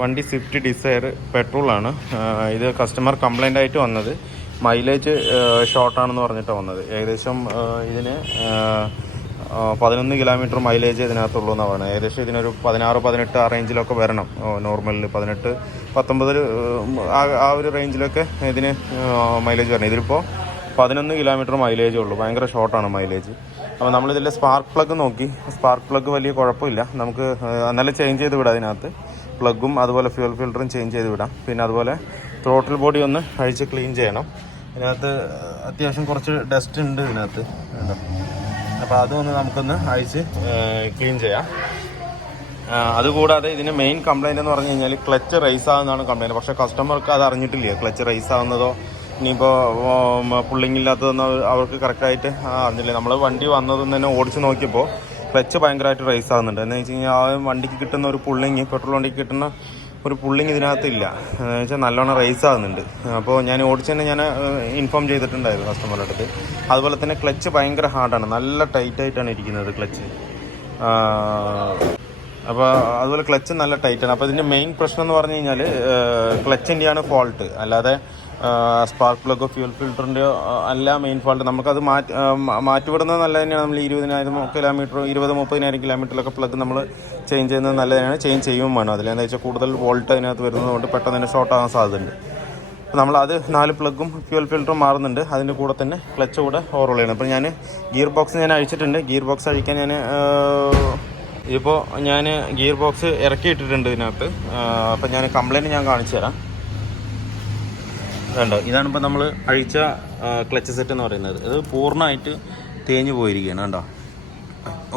വണ്ടി Swift Dzire പെട്രോളാണ്. ഇത് customer complaint ആയിട്ട് വന്നത് മൈലേജ് ഷോർട്ടാണെന്ന് പറഞ്ഞിട്ടാണ് വന്നത്. ഏകദേശം ഇതിന് 11 കിലോമീറ്റർ മൈലേജ് ഇതിനകത്തുള്ളൂ എന്നാണ് പറയുന്നത്. ഏകദേശം ഇതിനൊരു 16-18 ആ റേഞ്ചിലൊക്കെ വരണം. നോർമലിൽ 18-19 ആ ഒരു റേഞ്ചിലൊക്കെ ഇതിന് മൈലേജ് വരണം. ഇതിലിപ്പോൾ 11 കിലോമീറ്റർ മൈലേജേ ഉള്ളൂ. ഭയങ്കര ഷോർട്ടാണ് മൈലേജ്. അപ്പോൾ നമ്മളിതിൻ്റെ സ്പാർക്ക് പ്ലഗ് നോക്കി. സ്പാർക്ക് പ്ലഗ് വലിയ കുഴപ്പമില്ല. നമുക്ക് നല്ല ചേഞ്ച് ചെയ്ത് വിടാം. അതിനകത്ത് പ്ലഗും അതുപോലെ ഫ്യൂൽ ഫിൽറ്ററും ചേഞ്ച് ചെയ്ത് വിടാം. പിന്നെ അതുപോലെ ത്രോട്ടിൽ ബോഡി ഒന്ന് അഴിച്ച് ക്ലീൻ ചെയ്യണം. ഇതിനകത്ത് അത്യാവശ്യം കുറച്ച് ഡസ്റ്റ് ഉണ്ട് ഇതിനകത്ത്. അപ്പോൾ അതൊന്ന് നമുക്കൊന്ന് അഴിച്ച് ക്ലീൻ ചെയ്യാം. അതുകൂടാതെ ഇതിന് മെയിൻ കംപ്ലയിൻ്റ് എന്ന് പറഞ്ഞു കഴിഞ്ഞാൽ ക്ലച്ച് റൈസ് ആകുന്നതാണ് കംപ്ലയിൻറ്റ്. പക്ഷേ കസ്റ്റമർക്ക് അത് അറിഞ്ഞിട്ടില്ല. ക്ലച്ച് റൈസ് ആകുന്നതോ ഇനിയിപ്പോൾ പുള്ളിങ് ഇല്ലാത്തതെന്നോ അവർക്ക് കറക്റ്റായിട്ട് അറിഞ്ഞില്ല. നമ്മൾ വണ്ടി വന്നതെന്ന് തന്നെ ഓടിച്ച് നോക്കിയപ്പോൾ ക്ലച്ച് ഭയങ്കരമായിട്ട് റൈസ് ആകുന്നുണ്ട്. എന്ന് വെച്ച് കഴിഞ്ഞാൽ ആ വണ്ടിക്ക് കിട്ടുന്ന ഒരു പുള്ളിങ്, പെട്രോൾ വണ്ടിക്ക് കിട്ടുന്ന ഒരു പുള്ളിങ് ഇതിനകത്തില്ല. എന്ന് വെച്ചാൽ നല്ലോണം റൈസ് ആകുന്നുണ്ട്. അപ്പോൾ ഞാൻ ഓടിച്ച് തന്നെ ഞാൻ ഇൻഫോം ചെയ്തിട്ടുണ്ടായിരുന്നു കസ്റ്റമറുടെ അടുത്ത്. അതുപോലെ തന്നെ ക്ലച്ച് ഭയങ്കര ഹാർഡാണ്, നല്ല ടൈറ്റായിട്ടാണ് ഇരിക്കുന്നത് ക്ലച്ച്. അപ്പോൾ അതുപോലെ ക്ലച്ച് നല്ല ടൈറ്റാണ്. അപ്പോൾ ഇതിൻ്റെ മെയിൻ പ്രശ്നം എന്ന് പറഞ്ഞു കഴിഞ്ഞാൽ ക്ലച്ചിൻ്റെയാണ് ഫോൾട്ട്, അല്ലാതെ സ്പാർക്ക് പ്ലഗോ ഫ്യൂൽ ഫിൽറ്ററിൻ്റെയോ അല്ല മെയിൻ ഫോൾട്ട്. നമുക്കത് മാറ്റിവിടുന്നത് നല്ല തന്നെയാണ്. നമ്മൾ 20,000 കിലോമീറ്റർ 20-30,000 കിലോമീറ്ററിലൊക്കെ പ്ലഗ് നമ്മൾ ചേഞ്ച് ചെയ്യുന്നത് നല്ല തന്നെയാണ്. ചേഞ്ച് ചെയ്യുകയും വേണം. അതിലെന്താ വെച്ചാൽ കൂടുതൽ വോൾട്ട് അതിനകത്ത് വരുന്നതുകൊണ്ട് പെട്ടെന്ന് തന്നെ ഷോർട്ട് ആകാൻ സാധ്യതയുണ്ട്. അപ്പോൾ നമ്മളത് 4 പ്ലഗും ഫ്യൂൽ ഫിൽറ്ററും മാറുന്നുണ്ട്. അതിൻ്റെ കൂടെ തന്നെ ക്ലച്ച് കൂടെ ഓവറോൾ ചെയ്യണം. അപ്പോൾ ഞാൻ ഗിയർ ബോക്സ് ഞാൻ അഴിച്ചിട്ടുണ്ട്. ഗിയർ ബോക്സ് അഴിക്കാൻ ഞാൻ ഗിയർ ബോക്സ് ഇറക്കിയിട്ടിട്ടുണ്ട് ഇതിനകത്ത്. അപ്പോൾ ഞാൻ കംപ്ലയിൻറ്റ് ഞാൻ കാണിച്ചു തരാം. കണ്ടോ, ഇതാണിപ്പോൾ നമ്മൾ അഴിച്ച ക്ലച്ച് സെറ്റ് എന്ന് പറയുന്നത്. ഇത് പൂർണ്ണമായിട്ട് തേഞ്ഞ് പോയിരിക്കുകയാണ്. കണ്ടോ,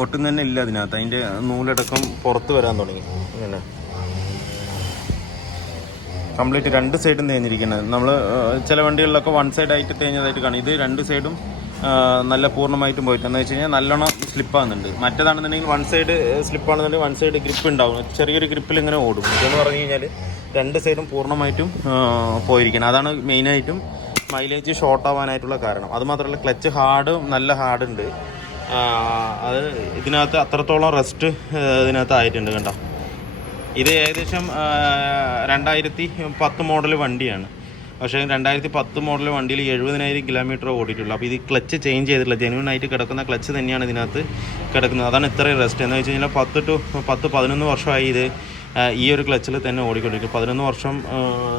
ഒട്ടും തന്നെ ഇല്ല അതിനകത്ത്. അതിൻ്റെ നൂലടക്കം പുറത്ത് വരാൻ തുടങ്ങി. ഇങ്ങനെ കംപ്ലീറ്റ് 2 സൈഡും തേഞ്ഞിരിക്കുന്നത്. നമ്മൾ ചില വണ്ടികളിലൊക്കെ 1 സൈഡായിട്ട് തേഞ്ഞതായിട്ട് കാണും. ഇത് 2 സൈഡും നല്ല പൂർണ്ണമായിട്ടും പോയിട്ട് എന്ന് വെച്ച് കഴിഞ്ഞാൽ നല്ലോണം സ്ലിപ്പാകുന്നുണ്ട്. മറ്റേതാണെന്നുണ്ടെങ്കിൽ 1 സൈഡ് സ്ലിപ്പാണെന്നുണ്ടെങ്കിൽ 1 സൈഡ് ഗ്രിപ്പ് ഉണ്ടാവും. ചെറിയൊരു ഗ്രിപ്പിൽ ഇങ്ങനെ ഓടും. ഇതെന്ന് പറഞ്ഞു കഴിഞ്ഞാൽ 2 സൈഡും പൂർണ്ണമായിട്ടും പോയിരിക്കണം. അതാണ് മെയിനായിട്ടും മൈലേജ് ഷോർട്ട് ആവാനായിട്ടുള്ള കാരണം. അതുമാത്രമല്ല ക്ലച്ച് നല്ല ഹാർഡുണ്ട്. അത് ഇതിനകത്ത് അത്രത്തോളം റെസ്റ്റ് ഇതിനകത്ത് ആയിട്ടുണ്ട്. കണ്ടോ, ഇത് ഏകദേശം 2010 മോഡൽ വണ്ടിയാണ്. പക്ഷേ 2010 മോഡൽ വണ്ടിയിൽ 70,000 കിലോമീറ്റർ ഓടിയിട്ടുള്ളൂ. അപ്പോൾ ഇത് ക്ലച്ച് ചേഞ്ച് ചെയ്തിട്ടില്ല. ജെന്യൂൻ ആയിട്ട് കിടക്കുന്ന ക്ലച്ച് തന്നെയാണ് ഇതിനകത്ത് കിടക്കുന്നത്. അതാണ് ഇത്രയും റെസ്റ്റ്. എന്ന് വെച്ച് കഴിഞ്ഞാൽ 10-11 വർഷമായി ഇത് ഈ ഒരു ക്ലച്ചിൽ തന്നെ ഓടിക്കൊണ്ടിരിക്കും. 11 വർഷം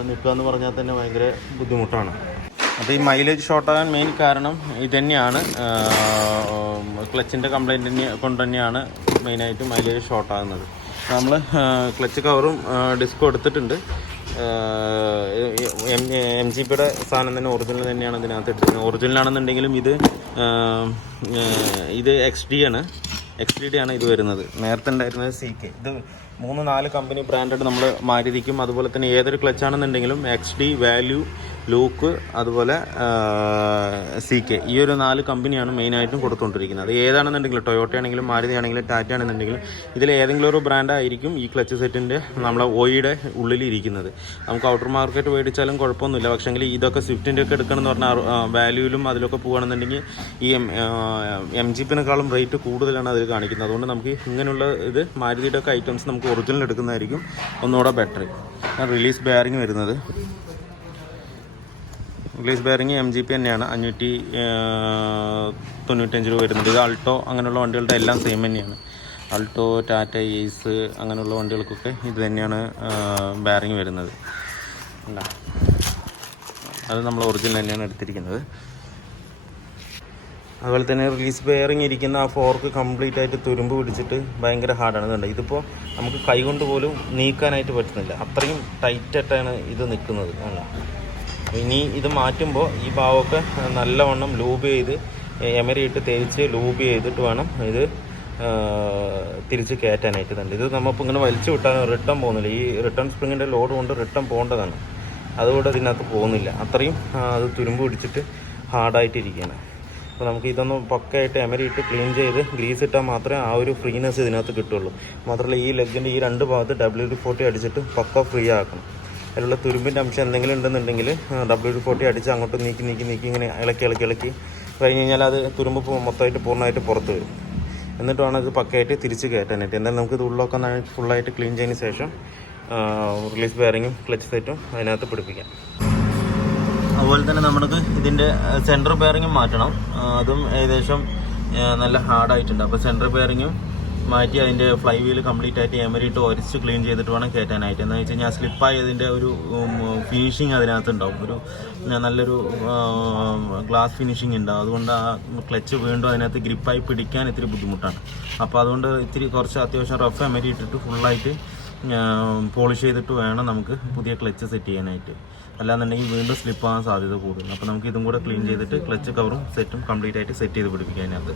നിൽക്കുക എന്ന് പറഞ്ഞാൽ തന്നെ ഭയങ്കര ബുദ്ധിമുട്ടാണ്. അപ്പോൾ ഈ മൈലേജ് ഷോർട്ടാകാൻ മെയിൻ കാരണം ഇതുതന്നെയാണ്. ക്ലച്ചിൻ്റെ കംപ്ലൈൻറ്റ് കൊണ്ട് തന്നെയാണ് മെയിനായിട്ട് മൈലേജ് ഷോർട്ടാകുന്നത്. നമ്മൾ ക്ലച്ച് കവറും ഡിസ്കും എടുത്തിട്ടുണ്ട്. MGPയുടെ സാധനം തന്നെ ഒറിജിനൽ തന്നെയാണ് ഇതിനകത്ത് എടുത്തിരിക്കുന്നത്. ഒറിജിനലാണെന്നുണ്ടെങ്കിലും ഇത് XD ആണ് ഇത് വരുന്നത്. നേരത്തെ ഉണ്ടായിരുന്നത് CK. ഇത് 3-4 കമ്പനി ബ്രാൻഡഡ് നമ്മൾ മാരുതിക്കും അതുപോലെ തന്നെ ഏതൊരു ക്ലച്ചാണെന്നുണ്ടെങ്കിലും XD, വാല്യൂ, ലൂക്ക്, അതുപോലെ CK, ഈ ഒരു 4 കമ്പനിയാണ് മെയിനായിട്ടും കൊടുത്തുകൊണ്ടിരിക്കുന്നത്. അത് ഏതാണെന്നുണ്ടെങ്കിലും ടൊയോട്ട ആണെങ്കിലും മാരുതി ആണെങ്കിലും ടാറ്റ ആണെന്നുണ്ടെങ്കിലും ഇതിൽ ഏതെങ്കിലും ഒരു ബ്രാൻഡായിരിക്കും ഈ ക്ലച്ച് സെറ്റിൻ്റെ നമ്മളെ OEയുടെ ഉള്ളിലിരിക്കുന്നത്. നമുക്ക് ഔട്ടർ മാർക്കറ്റ് മേടിച്ചാലും കുഴപ്പമൊന്നുമില്ല. പക്ഷേങ്കിൽ ഇതൊക്കെ സ്വിഫ്റ്റിൻ്റെ ഒക്കെ എടുക്കണമെന്ന് പറഞ്ഞാൽ വാല്യൂയിലും അതിലൊക്കെ പോകുകയാണെന്നുണ്ടെങ്കിൽ ഈ MGPനേക്കാളും റേറ്റ് കൂടുതലാണ് അതിൽ കാണിക്കുന്നത്. അതുകൊണ്ട് നമുക്ക് ഇങ്ങനെയുള്ള ഇത് മാരുതിയുടെ ഒക്കെ ഐറ്റംസ് നമുക്ക് ഒറിജിനൽ എടുക്കുന്നതായിരിക്കും ഒന്നുകൂടെ ബെറ്റർ. റിലീസ് ബെയറിങ് വരുന്നത് MGP തന്നെയാണ്. 595 രൂപ വരുന്നുണ്ട്. ഇത് ആൾട്ടോ അങ്ങനെയുള്ള വണ്ടികളുടെ എല്ലാം സെയിം തന്നെയാണ്. ആൾട്ടോ, ടാറ്റ ഏസ് അങ്ങനെയുള്ള വണ്ടികൾക്കൊക്കെ ഇത് തന്നെയാണ് ബെയറിങ് വരുന്നത്. അത് നമ്മൾ ഒറിജിനൽ തന്നെയാണ് എടുത്തിരിക്കുന്നത്. അതുപോലെ തന്നെ റിലീസ് ബെയറിങ് ഇരിക്കുന്ന ആ ഫോർക്ക് കംപ്ലീറ്റ് ആയിട്ട് തുരുമ്പ് പിടിച്ചിട്ട് ഭയങ്കര ഹാർഡാണ്. ഇതുണ്ട്, ഇതിപ്പോൾ നമുക്ക് കൈകൊണ്ട് പോലും നീക്കാനായിട്ട് പറ്റുന്നില്ല. അത്രയും ടൈറ്റായിട്ടാണ് ഇത് നിൽക്കുന്നത്. ഇനി ഇത് മാറ്റുമ്പോൾ ഈ ഭാഗമൊക്കെ നല്ലവണ്ണം ലൂബ് ചെയ്ത് എമരിയിട്ട് തേച്ച് ലൂബ് ചെയ്തിട്ട് വേണം ഇത് തിരിച്ച് കയറ്റാനായിട്ട്. തന്നെ ഇത് നമ്മളിപ്പോൾ ഇങ്ങനെ വലിച്ചു വിട്ടാൽ റിട്ടേൺ പോകുന്നില്ല. ഈ റിട്ടേൺ സ്പ്രിങ്ങിൻ്റെ ലോഡ് കൊണ്ട് റിട്ടേൺ പോകേണ്ടതാണ്. അതുകൊണ്ട് ഇതിനകത്ത് പോകുന്നില്ല. അത്രയും അത് തുരുമ്പ് പിടിച്ചിട്ട് ഹാർഡായിട്ടിരിക്കുകയാണ്. അപ്പോൾ നമുക്ക് ഇതൊന്ന് പക്കയായിട്ട് എമരിയിട്ട് ക്ലീൻ ചെയ്ത് ഗ്രീസ് ഇട്ടാൽ മാത്രമേ ആ ഒരു ഫ്രീനെസ് ഇതിനകത്ത് കിട്ടുള്ളൂ. മാത്രമല്ല ഈ ലെഗിൻ്റെ ഈ 2 ഭാഗത്ത് WD-40 അടിച്ചിട്ട് പക്ക ഫ്രീ ആക്കണം. അതിലുള്ള തുരുമ്പിൻ്റെ അംശം എന്തെങ്കിലും ഉണ്ടെന്നുണ്ടെങ്കിൽ WD-40 അടിച്ച് അങ്ങോട്ട് നീക്കി ഇങ്ങനെ ഇളക്കി കഴിഞ്ഞ് കഴിഞ്ഞാൽ അത് തുരുമ്പ് മൊത്തമായിട്ട് പൂർണ്ണമായിട്ട് പുറത്ത് വരും. എന്നിട്ട് വേണം ഇത് പക്കയായിട്ട് തിരിച്ച് കയറ്റാനായിട്ട്. എന്തായാലും നമുക്ക് ഇത് ഉള്ളൊക്കെ ഫുള്ളായിട്ട് ക്ലീൻ ചെയ്തതിന് ശേഷം റിലീസ് ബെയറിങ്ങും ക്ലച്ച് സെറ്റും അതിനകത്ത് പിടിപ്പിക്കാം. അതുപോലെ തന്നെ നമുക്ക് ഇതിൻ്റെ സെൻറ്റർ ബെയറിങ്ങും മാറ്റണം. അതും ഏകദേശം നല്ല ഹാർഡായിട്ടുണ്ട്. അപ്പോൾ സെൻറ്റർ ബെയറിങ്ങും മാറ്റി അതിൻ്റെ ഫ്ലൈ വീൽ കംപ്ലീറ്റ് ആയിട്ട് എമരിയിട്ട് ഒരച്ച് ക്ലീൻ ചെയ്തിട്ട് വേണം കയറ്റാനായിട്ട്. എന്ന് വെച്ച് കഴിഞ്ഞാൽ സ്ലിപ്പായി അതിൻ്റെ ഒരു ഫിനിഷിങ് അതിനകത്തുണ്ടാവും, ഒരു നല്ലൊരു ഗ്ലാസ് ഫിനിഷിങ് ഉണ്ടാവും. അതുകൊണ്ട് ആ ക്ലച്ച് വീണ്ടും അതിനകത്ത് ഗ്രിപ്പായി പിടിക്കാൻ ഇത്തിരി ബുദ്ധിമുട്ടാണ്. അപ്പോൾ അതുകൊണ്ട് ഇത്തിരി കുറച്ച് അത്യാവശ്യം റഫ് എമരി ഇട്ടിട്ട് ഫുള്ളായിട്ട് പോളിഷ് ചെയ്തിട്ട് വേണം നമുക്ക് പുതിയ ക്ലച്ച് സെറ്റ് ചെയ്യാനായിട്ട്. അല്ലാന്നുണ്ടെങ്കിൽ വീണ്ടും സ്ലിപ്പാകാൻ സാധ്യത കൂടുതൽ. അപ്പോൾ നമുക്ക് ഇതും കൂടെ ക്ലീൻ ചെയ്തിട്ട് ക്ലച്ച് കവറും സെറ്റും കംപ്ലീറ്റ് ആയിട്ട് സെറ്റ് ചെയ്ത് പിടിപ്പിക്കുക അതിനകത്ത്.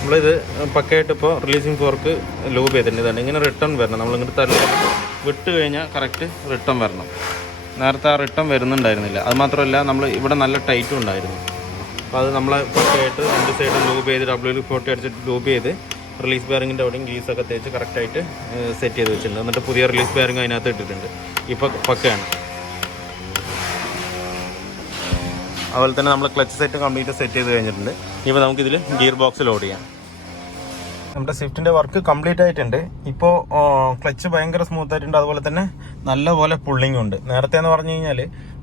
നമ്മളിത് പക്കയായിട്ട് ഇപ്പോൾ റിലീസിങ് ഫോർക്ക് ലൂബ് ചെയ്തിട്ടുണ്ട്. ഇതാണ് ഇങ്ങനെ റിട്ടേൺ വരണം. നമ്മളിങ്ങോട്ട് തള്ളി വിട്ട് കഴിഞ്ഞാൽ കറക്റ്റ് റിട്ടേൺ വരണം. നേരത്തെ ആ റിട്ടേൺ വരുന്നുണ്ടായിരുന്നില്ല. അതുമാത്രമല്ല നമ്മൾ ഇവിടെ നല്ല ടൈറ്റും ഉണ്ടായിരുന്നു. അപ്പോൾ അത് നമ്മളെ പക്കയായിട്ട് 2 സൈഡും ലൂബ് ചെയ്ത് W40 അടിച്ചിട്ട് ലൂബ് ചെയ്ത് റിലീസ് ബെയറിങ്ങിൻ്റെ അവിടെയും ഗീസൊക്കെ തേച്ച് കറക്റ്റായിട്ട് സെറ്റ് ചെയ്ത് വെച്ചിട്ടുണ്ട്. എന്നിട്ട് പുതിയ റിലീസ് ബെയറിങ് അതിനകത്ത് ഇട്ടിട്ടുണ്ട്. ഇപ്പോൾ പക്കയാണ്. അതുപോലെ തന്നെ നമ്മൾ ക്ലച്ച് സെറ്റ് കംപ്ലീറ്റ് സെറ്റ് ചെയ്ത് കഴിഞ്ഞിട്ടുണ്ട്. ഇപ്പോൾ നമുക്കിതിൽ ഗിയർ ബോക്സ് ലോഡ് ചെയ്യാം. നമ്മുടെ സ്വിഫ്റ്റിൻ്റെ വർക്ക് കംപ്ലീറ്റ് ആയിട്ടുണ്ട്. ഇപ്പോൾ ക്ലച്ച് ഭയങ്കര സ്മൂത്ത് ആയിട്ടുണ്ട്. അതുപോലെ തന്നെ നല്ലപോലെ പുള്ളിങ് ഉണ്ട്. നേരത്തെ എന്ന് പറഞ്ഞു കഴിഞ്ഞാൽ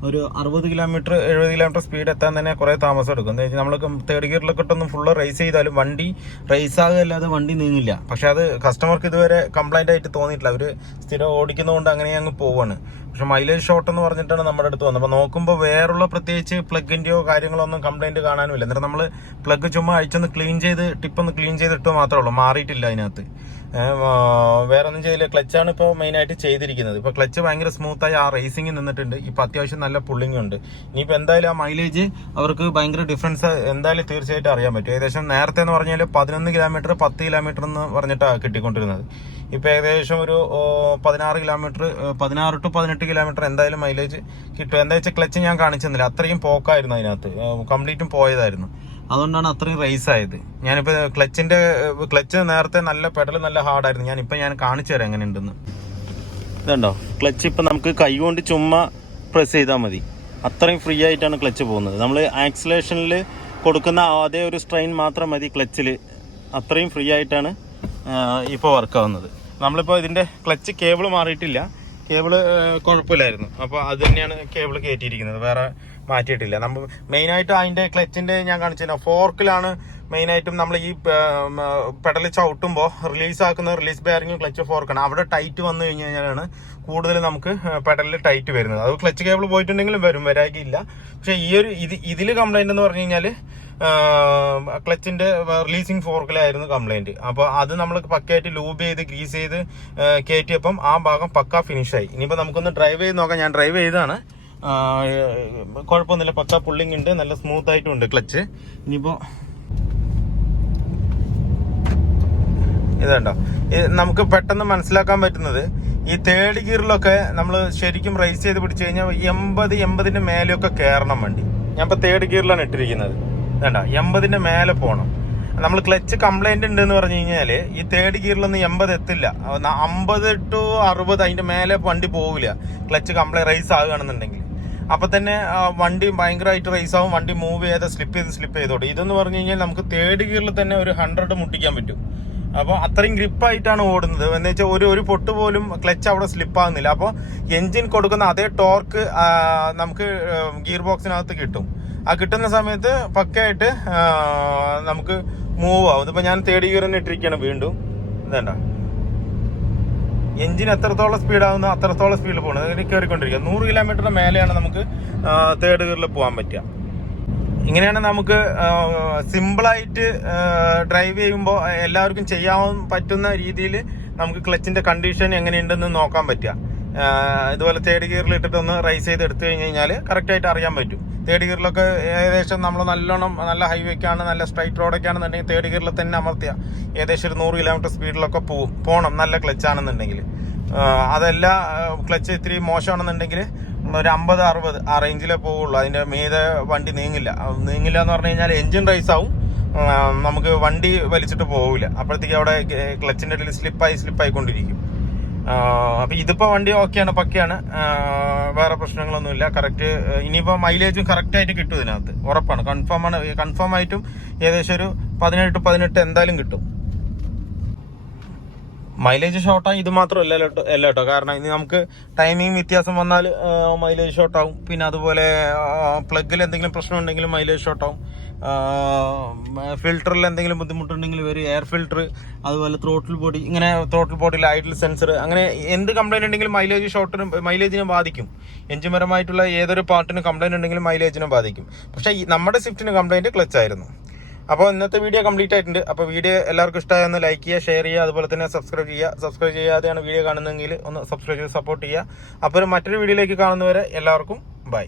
ഒരു 60 കിലോമീറ്റർ 70 കിലോമീറ്റർ സ്പീഡ് എത്താൻ തന്നെ കുറേ താമസം എടുക്കും. എന്താ വെച്ചാൽ നമ്മൾ തേർഡ് ഗിയറിലൊക്കെ ഇട്ടൊന്നും ഫുള്ള് റേസ് ചെയ്താലും വണ്ടി റേസ് ആകുകയല്ലാതെ വണ്ടി നീങ്ങില്ല. പക്ഷെ അത് കസ്റ്റമർക്ക് ഇതുവരെ കംപ്ലൈൻ്റ് ആയിട്ട് തോന്നിയിട്ടില്ല. അവർ സ്ഥിരം ഓടിക്കുന്നതുകൊണ്ട് അങ്ങനെ അങ്ങ് പോവാണ്. പക്ഷെ മൈലേജ് ഷോട്ട് എന്ന് പറഞ്ഞിട്ടാണ് നമ്മുടെ അടുത്ത് വന്നത്. അപ്പോൾ നോക്കുമ്പോൾ വേറുള്ള പ്രത്യേകിച്ച് പ്ലഗിൻ്റെയോ കാര്യങ്ങളോ ഒന്നും കംപ്ലൈൻറ്റ് കാണാനുമില്ല. എന്നിട്ട് നമ്മൾ പ്ലഗ് ചുമ്മാ അഴിച്ചൊന്ന് ക്ലീൻ ചെയ്ത് ടിപ്പൊന്ന് ക്ലീൻ ചെയ്തിട്ട് മാത്രമേ ഉള്ളൂ, മാറിയിട്ടില്ല അതിനകത്ത്. വേറെ ഒന്നും ചെയ്തില്ല. ക്ലച്ചാണ് ഇപ്പോൾ മെയിനായിട്ട് ചെയ്തിരിക്കുന്നത്. ഇപ്പോൾ ക്ലച്ച് ഭയങ്കര സ്മൂത്തായി ആ റേസിംഗ് നിന്നിട്ടുണ്ട്. ഇപ്പോൾ അത്യാവശ്യം നല്ല പുള്ളിങ് ഉണ്ട്. ഇനിയിപ്പോൾ എന്തായാലും ആ മൈലേജ് അവർക്ക് ഭയങ്കര ഡിഫറൻസ് എന്തായാലും തീർച്ചയായിട്ടും അറിയാൻ പറ്റും. ഏകദേശം നേരത്തെ എന്ന് പറഞ്ഞാൽ 11 കിലോമീറ്റർ 10 കിലോമീറ്റർ എന്ന് പറഞ്ഞിട്ടാണ് കിട്ടിക്കൊണ്ടിരുന്നത്. ഇപ്പോൾ ഏകദേശം ഒരു 16 കിലോമീറ്റർ 16 to 18 കിലോമീറ്റർ എന്തായാലും മൈലേജ് കിട്ടും. എന്താ വെച്ചാൽ ക്ലച്ച് ഞാൻ കാണിച്ചെന്നില്ല, അത്രയും പോക്കായിരുന്നു അതിനകത്ത്, കംപ്ലീറ്റും പോയതായിരുന്നു. അതുകൊണ്ടാണ് അത്രയും റേസ് ആയത്. ഞാനിപ്പോൾ ക്ലച്ച് നേരത്തെ നല്ല പെഡൽ നല്ല ഹാർഡായിരുന്നു. ഞാൻ കാണിച്ചു തരാം എങ്ങനെയുണ്ടെന്ന്. ഇതുണ്ടോ ക്ലച്ച് ഇപ്പം നമുക്ക് കൈ കൊണ്ട് ചുമ്മാ പ്രസ് ചെയ്താൽ മതി, അത്രയും ഫ്രീ ആയിട്ടാണ് ക്ലച്ച് പോകുന്നത്. നമ്മൾ ആക്സിലേഷനിൽ കൊടുക്കുന്ന അതേ ഒരു സ്ട്രെയിൻ മാത്രം മതി ക്ലച്ചിൽ, അത്രയും ഫ്രീ ആയിട്ടാണ് ഇപ്പോൾ വർക്കാവുന്നത്. നമ്മളിപ്പോൾ ഇതിൻ്റെ ക്ലച്ച് കേബിൾ മാറിയിട്ടില്ല, കേബിള് കുഴപ്പമില്ലായിരുന്നു. അപ്പോൾ അത് തന്നെയാണ് കേബിൾ കയറ്റിയിരിക്കുന്നത്, വേറെ മാറ്റിയിട്ടില്ല. നമ്മൾ മെയിനായിട്ട് അതിൻ്റെ ക്ലച്ചിൻ്റെ ഞാൻ കാണിച്ചു ഫോർക്കിലാണ് മെയിനായിട്ടും നമ്മൾ ഈ പെഡൽ ചവിട്ടുമ്പോൾ റിലീസ് ബെയറിങ്ങും ക്ലച്ച് ഫോർക്കാണ്. അവിടെ ടൈറ്റ് വന്നു കഴിഞ്ഞ് കഴിഞ്ഞാലാണ് കൂടുതൽ നമുക്ക് പെഡലിൽ ടൈറ്റ് വരുന്നത്. അത് ക്ലച്ച് കേബിൾ പോയിട്ടുണ്ടെങ്കിലും വരാകില്ല. പക്ഷേ ഈ ഒരു ഇതിൽ കംപ്ലൈൻ്റ് എന്ന് പറഞ്ഞു കഴിഞ്ഞാൽ ക്ലച്ചിൻ്റെ റിലീസിങ് ഫോർക്കിലായിരുന്നു കംപ്ലൈൻറ്റ്. അപ്പോൾ അത് നമ്മൾ പക്കയായിട്ട് ലൂബ് ചെയ്ത് ഗ്രീസ് ചെയ്ത് കയറ്റിയപ്പം ആ ഭാഗം പക്ക ഫിനിഷായി. ഇനിയിപ്പോൾ നമുക്കൊന്ന് ഡ്രൈവ് ചെയ്ത് നോക്കാം. ഞാൻ ഡ്രൈവ് ചെയ്താണ്, കുഴപ്പമൊന്നുമില്ല, പക്ക പുള്ളിങ് ഉണ്ട്, നല്ല സ്മൂത്ത് ആയിട്ടും ഉണ്ട് ക്ലച്ച്. ഇനിയിപ്പോൾ ഇതുണ്ടോ, നമുക്ക് പെട്ടെന്ന് മനസ്സിലാക്കാൻ പറ്റുന്നത് ഈ തേർഡ് ഗിയറിലൊക്കെ നമ്മൾ ശരിക്കും റേസ് ചെയ്ത് പിടിച്ചു കഴിഞ്ഞാൽ 80 മേലെയൊക്കെ കയറണം വണ്ടി. ഞാൻ ഇപ്പോൾ തേർഡ് ഗിയറിലാണ് ഇട്ടിരിക്കുന്നത്. വേണ്ട 80 മേലെ പോകണം. നമ്മൾ ക്ലച്ച് കംപ്ലൈന്റ് ഉണ്ട് എന്ന് പറഞ്ഞു കഴിഞ്ഞാൽ ഈ തേർഡ് ഗിയറിലൊന്നും 80 എത്തില്ല, 50 to 60 അതിന്റെ മേലെ വണ്ടി പോവില്ല. ക്ലച്ച് കംപ്ലൈന്റ് റേസ് ആകുകയാണെന്നുണ്ടെങ്കിൽ അപ്പൊ തന്നെ വണ്ടി ഭയങ്കരമായിട്ട് റേസ് ആവും, വണ്ടി മൂവ് ചെയ്ത് സ്ലിപ്പ് ചെയ്തോട്ടെ. ഇതെന്ന് പറഞ്ഞു കഴിഞ്ഞാൽ നമുക്ക് തേർഡ് ഗിയറിൽ തന്നെ ഒരു 100 മുട്ടിക്കാൻ പറ്റും. അപ്പോൾ അത്രയും ഗ്രിപ്പായിട്ടാണ് ഓടുന്നത്. എന്ന് വെച്ചാൽ ഒരു പൊട്ട് പോലും ക്ലച്ച് അവിടെ സ്ലിപ്പാകുന്നില്ല. അപ്പോൾ എൻജിൻ കൊടുക്കുന്ന അതേ ടോർക്ക് നമുക്ക് ഗിയർ ബോക്സിനകത്ത് കിട്ടും. ആ കിട്ടുന്ന സമയത്ത് പക്കയായിട്ട് നമുക്ക് മൂവ് ആവും. ഇതിപ്പോൾ ഞാൻ തേർഡ് ഗിയർ തന്നെ ഇട്ടിരിക്കുകയാണ് വീണ്ടും. ഇതേണ്ട എൻജിൻ എത്രത്തോളം സ്പീഡാകുന്നു അത്രത്തോളം സ്പീഡിൽ പോകുന്നത്, അതിന് കയറിക്കൊണ്ടിരിക്കുക. 100 കിലോമീറ്ററിന് മേലെയാണ് നമുക്ക് തേർഡ് ഗിയറിൽ പോകാൻ പറ്റുക. ഇങ്ങനെയാണ് നമുക്ക് സിമ്പിളായിട്ട് ഡ്രൈവ് ചെയ്യുമ്പോൾ എല്ലാവർക്കും ചെയ്യാൻ പറ്റുന്ന രീതിയിൽ നമുക്ക് ക്ലച്ചിൻ്റെ കണ്ടീഷൻ എങ്ങനെയുണ്ടെന്ന് നോക്കാൻ പറ്റുക. ഇതുപോലെ തേർഡ് ഗിയറിൽ ഇട്ടിട്ട് ഒന്ന് റൈസ് ചെയ്ത് എടുത്തു കഴിഞ്ഞാൽ കറക്റ്റായിട്ട് അറിയാൻ പറ്റും. തേർഡ് ഗിയറിലൊക്കെ ഏകദേശം നമ്മൾ നല്ല ഹൈവേക്കാണ്, നല്ല സ്ട്രൈറ്റ് റോഡൊക്കെയാണെന്നുണ്ടെങ്കിൽ തേർഡ് ഗിയറിൽ തന്നെ അമർത്തിയ ഏകദേശം ഒരു 100 കിലോമീറ്റർ സ്പീഡിലൊക്കെ പോകണം, നല്ല ക്ലച്ചാണെന്നുണ്ടെങ്കിൽ. അതല്ല ക്ലച്ച് ഇത്തിരി മോശമാണെന്നുണ്ടെങ്കിൽ ഒരു 50-60 ആ റേഞ്ചിലേ പോവുള്ളൂ. അതിൻ്റെ മീതെ വണ്ടി നീങ്ങില്ല എന്ന് പറഞ്ഞു കഴിഞ്ഞാൽ എൻജിൻ റൈസ് ആവും, നമുക്ക് വണ്ടി വലിച്ചിട്ട് പോവില്ല. അപ്പോഴത്തേക്ക് അവിടെ ക്ലച്ചിൻ്റെ ഇടയിൽ സ്ലിപ്പായിക്കൊണ്ടിരിക്കും. അപ്പോൾ ഇതിപ്പോൾ വണ്ടി ഓക്കെയാണ്, പക്കയാണ്, വേറെ പ്രശ്നങ്ങളൊന്നുമില്ല. കറക്റ്റ് ഇനിയിപ്പോൾ മൈലേജും കറക്റ്റായിട്ട് കിട്ടും ഇതിനകത്ത്, ഉറപ്പാണ്, കൺഫേം ആയിട്ടും ഏകദേശം ഒരു 17 to 18 എന്തായാലും കിട്ടും. മൈലേജ് ഷോർട്ടായി ഇത് മാത്രമല്ല കേട്ടോ. കാരണം ഇനി നമുക്ക് ടൈമിങ് വ്യത്യാസം വന്നാൽ മൈലേജ് ഷോർട്ടാവും. പിന്നെ അതുപോലെ പ്ലഗിൽ എന്തെങ്കിലും പ്രശ്നം ഉണ്ടെങ്കിലും മൈലേജ് ഷോർട്ടാവും. ഫിൽറ്ററിൽ എന്തെങ്കിലും ബുദ്ധിമുട്ടുണ്ടെങ്കിൽ ഒരു എയർ ഫിൽറ്റർ, അതുപോലെ ത്രോട്ടിൽ ബോഡി, ഇങ്ങനെ ത്രോട്ടിൽ ബോഡിയിൽ ഐഡിൽ സെൻസർ, അങ്ങനെ എന്ത് കംപ്ലൈൻറ്റ് ഉണ്ടെങ്കിലും മൈലേജിനെ ബാധിക്കും. എഞ്ചിൻപരമായിട്ടുള്ള ഏതൊരു പാർട്ടിനും കംപ്ലൈൻറ്റ് ഉണ്ടെങ്കിലും മൈലേജിനെ ബാധിക്കും. പക്ഷേ നമ്മുടെ സ്വിഫ്റ്റിന് കംപ്ലൈൻറ്റ് ക്ലച്ച് ആയിരുന്നു. അപ്പോൾ ഇന്നത്തെ വീഡിയോ കംപ്ലീറ്റ് ആയിട്ടുണ്ട്. അപ്പോൾ വീഡിയോ എല്ലാവർക്കും ഇഷ്ടമായെന്ന് ലൈക്ക് ചെയ്യുക, ഷെയർ ചെയ്യുക, അതുപോലെ തന്നെ സബ്സ്ക്രൈബ് ചെയ്യാതെയാണ് വീഡിയോ കാണുന്നതെങ്കിൽ ഒന്ന് സബ്സ്ക്രൈബ് ചെയ്ത് സപ്പോർട്ട് ചെയ്യുക. അപ്പോൾ മറ്റൊരു വീഡിയോയിലേക്ക് കാണുന്നവരെ എല്ലാവർക്കും ബൈ.